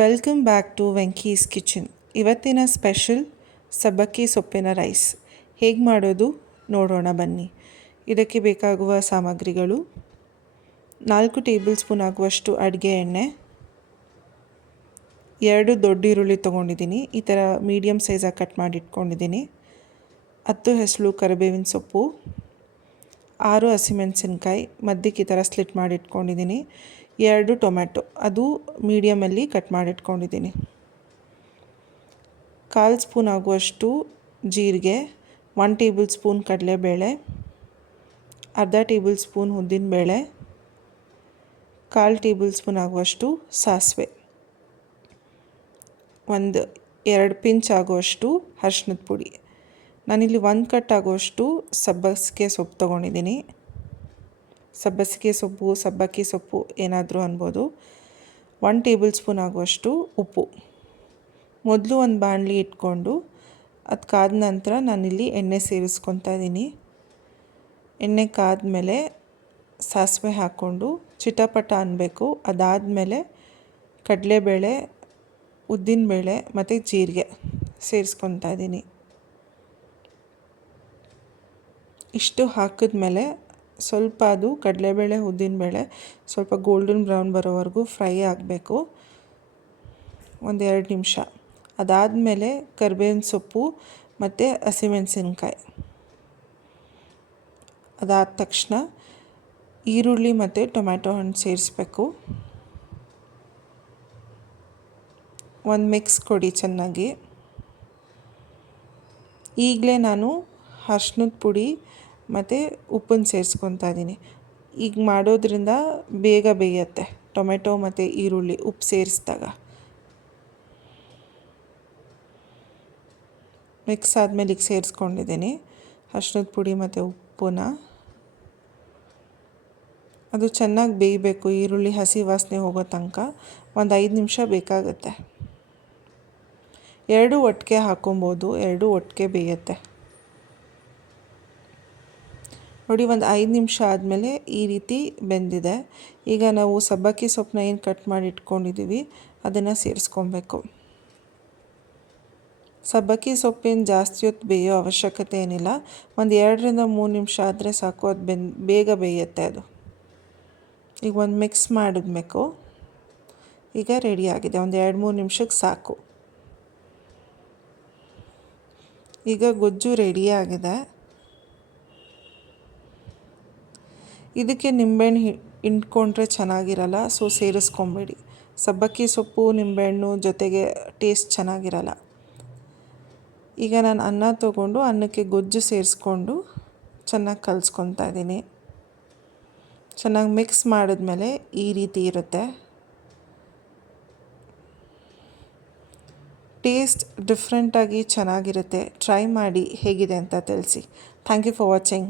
Welcome back to Venky's kitchen. ಇವತ್ತಿನ special ಸಬ್ಬಕ್ಕಿ ಸೊಪ್ಪಿನ ರೈಸ್ ಹೇಗೆ ಮಾಡೋದು ನೋಡೋಣ ಬನ್ನಿ. ಇದಕ್ಕೆ ಬೇಕಾಗುವ ಸಾಮಗ್ರಿಗಳು: 4 ಟೇಬಲ್ ಸ್ಪೂನ್ ಆಗುವಷ್ಟು ಅಡುಗೆ ಎಣ್ಣೆ, 2 ದೊಡ್ಡ ಈರುಳ್ಳಿ ತೊಗೊಂಡಿದ್ದೀನಿ, ಈ ಥರ ಮೀಡಿಯಮ್ ಸೈಜಾಗಿ ಕಟ್ ಮಾಡಿ ಇಟ್ಕೊಂಡಿದ್ದೀನಿ, 10 ಹೆಸಳು ಕರಿಬೇವಿನ ಸೊಪ್ಪು, 6 ಹಸಿಮೆಣಸಿನ್ಕಾಯಿ ಮಧ್ಯಕ್ಕೆ ಈ ಥರ ಸ್ಲಿಟ್ ಮಾಡಿ ಇಟ್ಕೊಂಡಿದ್ದೀನಿ, 2 ಟೊಮೆಟೊ ಅದು ಮೀಡಿಯಮಲ್ಲಿ ಕಟ್ ಮಾಡಿ ಇಟ್ಕೊಂಡಿದ್ದೀನಿ, 1/4 ಸ್ಪೂನ್ ಆಗುವಷ್ಟು ಜೀರಿಗೆ, 1 ಟೇಬಲ್ ಸ್ಪೂನ್ ಕಡಲೆಬೇಳೆ, ಅರ್ಧ ಟೇಬಲ್ ಸ್ಪೂನ್ ಉದ್ದಿನಬೇಳೆ, 1/4 ಟೇಬಲ್ ಸ್ಪೂನ್ ಆಗುವಷ್ಟು ಸಾಸಿವೆ, 2 ಪಿಂಚ್ ಆಗುವಷ್ಟು ಅರಿಶಿಣದ ಪುಡಿ. ನಾನಿಲ್ಲಿ 1 ಕಟ್ ಆಗುವಷ್ಟು ಸಬ್ಬಸಿಗೆ ಸೊಪ್ಪು ತೊಗೊಂಡಿದ್ದೀನಿ. ಸಬ್ಬಸಿಗೆ ಸೊಪ್ಪು, ಸಬ್ಬಕ್ಕಿ ಸೊಪ್ಪು ಏನಾದರೂ ಅನ್ಬೋದು. 1 ಟೇಬಲ್ ಸ್ಪೂನ್ ಆಗುವಷ್ಟು ಉಪ್ಪು. ಮೊದಲು ಒಂದು ಬಾಣಲಿ ಇಟ್ಕೊಂಡು ಅದಕ್ಕಾದ ನಂತರ ನಾನಿಲ್ಲಿ ಎಣ್ಣೆ ಸೇರಿಸ್ಕೊತಾ ಇದ್ದೀನಿ. ಎಣ್ಣೆ ಕಾದ್ಮೇಲೆ ಸಾಸಿವೆ ಹಾಕ್ಕೊಂಡು ಚಿಟಪಟ ಅನ್ನಬೇಕು. ಅದಾದಮೇಲೆ ಕಡಲೆಬೇಳೆ, ಉದ್ದಿನಬೇಳೆ ಮತ್ತು ಜೀರಿಗೆ ಸೇರಿಸ್ಕೊತಾ ಇದ್ದೀನಿ. ಇಷ್ಟು ಹಾಕಿದ್ಮೇಲೆ ಸ್ವಲ್ಪ ಅದು ಕಡಲೆಬೇಳೆ, ಉದ್ದಿನಬೇಳೆ ಸ್ವಲ್ಪ ಗೋಲ್ಡನ್ ಬ್ರೌನ್ ಬರೋವರೆಗೂ ಫ್ರೈ ಆಗಬೇಕು, 1-2 ನಿಮಿಷ. ಅದಾದಮೇಲೆ ಕರಿಬೇವಿನ ಸೊಪ್ಪು ಮತ್ತು ಹಸಿಮೆಣಸಿನ್ಕಾಯಿ. ಅದಾದ ತಕ್ಷಣ ಈರುಳ್ಳಿ ಮತ್ತು ಟೊಮ್ಯಾಟೊ ಹಣ್ಣು ಸೇರಿಸ್ಬೇಕು. ಒಂದು ಮಿಕ್ಸ್ ಕೊಡಿ ಚೆನ್ನಾಗಿ. ಈಗಲೇ ನಾನು ಅರಿಶಿಣದ ಪುಡಿ ಮತ್ತು ಉಪ್ಪನ್ನು ಸೇರಿಸ್ಕೊತಾ ಇದ್ದೀನಿ. ಈಗ ಮಾಡೋದ್ರಿಂದ ಬೇಗ ಬೇಯುತ್ತೆ ಟೊಮೆಟೊ ಮತ್ತು ಈರುಳ್ಳಿ ಉಪ್ಪು ಸೇರಿಸಿದಾಗ. ಮಿಕ್ಸ್ ಆದಮೇಲೆ ಈಗ ಸೇರಿಸ್ಕೊಂಡಿದ್ದೀನಿ ಅರಿಶಿಣದ ಪುಡಿ ಮತ್ತು ಉಪ್ಪನ್ನ. ಅದು ಚೆನ್ನಾಗಿ ಬೇಯಬೇಕು, ಈರುಳ್ಳಿ ಹಸಿ ವಾಸನೆ ಹೋಗೋ ತನಕ 5 ನಿಮಿಷ ಬೇಕಾಗುತ್ತೆ. 2 ಒಟ್ಟಿಗೆ ಹಾಕೊಬೋದು, 2 ಒಟ್ಟಿಗೆ ಬೇಯುತ್ತೆ ನೋಡಿ. 5 ನಿಮಿಷ ಆದಮೇಲೆ ಈ ರೀತಿ ಬೆಂದಿದೆ. ಈಗ ನಾವು ಸಬ್ಬಕ್ಕಿ ಸೊಪ್ಪನ್ನ ಏನು ಕಟ್ ಮಾಡಿ ಇಟ್ಕೊಂಡಿದ್ದೀವಿ ಅದನ್ನು ಸೇರಿಸ್ಕೊಬೇಕು. ಸಬ್ಬಕ್ಕಿ ಸೊಪ್ಪೇನು ಜಾಸ್ತಿ ಹೊತ್ತು ಬೇಯೋ ಅವಶ್ಯಕತೆ ಏನಿಲ್ಲ, 2-3 ನಿಮಿಷ ಆದರೆ ಸಾಕು, ಅದು ಬೇಗ ಬೇಯುತ್ತೆ ಅದು. ಈಗ ಒಂದು ಮಿಕ್ಸ್ ಮಾಡಿದ್ಬೇಕು. ಈಗ ರೆಡಿಯಾಗಿದೆ, 2-3 ನಿಮಿಷಕ್ಕೆ ಸಾಕು. ಈಗ ಗೊಜ್ಜು ರೆಡಿಯಾಗಿದೆ. ಇದಕ್ಕೆ ನಿಂಬೆಹಣ್ಣು ಹಿಂಡ್ಕೊಂಡ್ರೆ ಚೆನ್ನಾಗಿರಲ್ಲ, ಸೊ ಸೇರಿಸ್ಕೊಬೇಡಿ. ಸಬ್ಬಕ್ಕಿ ಸೊಪ್ಪು ನಿಂಬೆಹಣ್ಣು ಜೊತೆಗೆ ಟೇಸ್ಟ್ ಚೆನ್ನಾಗಿರಲ್ಲ. ಈಗ ನಾನು ಅನ್ನ ತೊಗೊಂಡು ಅನ್ನಕ್ಕೆ ಗೊಜ್ಜು ಸೇರಿಸ್ಕೊಂಡು ಚೆನ್ನಾಗಿ ಕಲಿಸ್ಕೊತಾ ಇದ್ದೀನಿ. ಚೆನ್ನಾಗಿ ಮಿಕ್ಸ್ ಮಾಡಿದ್ಮೇಲೆ ಈ ರೀತಿ ಇರುತ್ತೆ. ಟೇಸ್ಟ್ ಡಿಫ್ರೆಂಟಾಗಿ ಚೆನ್ನಾಗಿರುತ್ತೆ. ಟ್ರೈ ಮಾಡಿ ಹೇಗಿದೆ ಅಂತ ತಿಳಿಸಿ. Thank you for watching.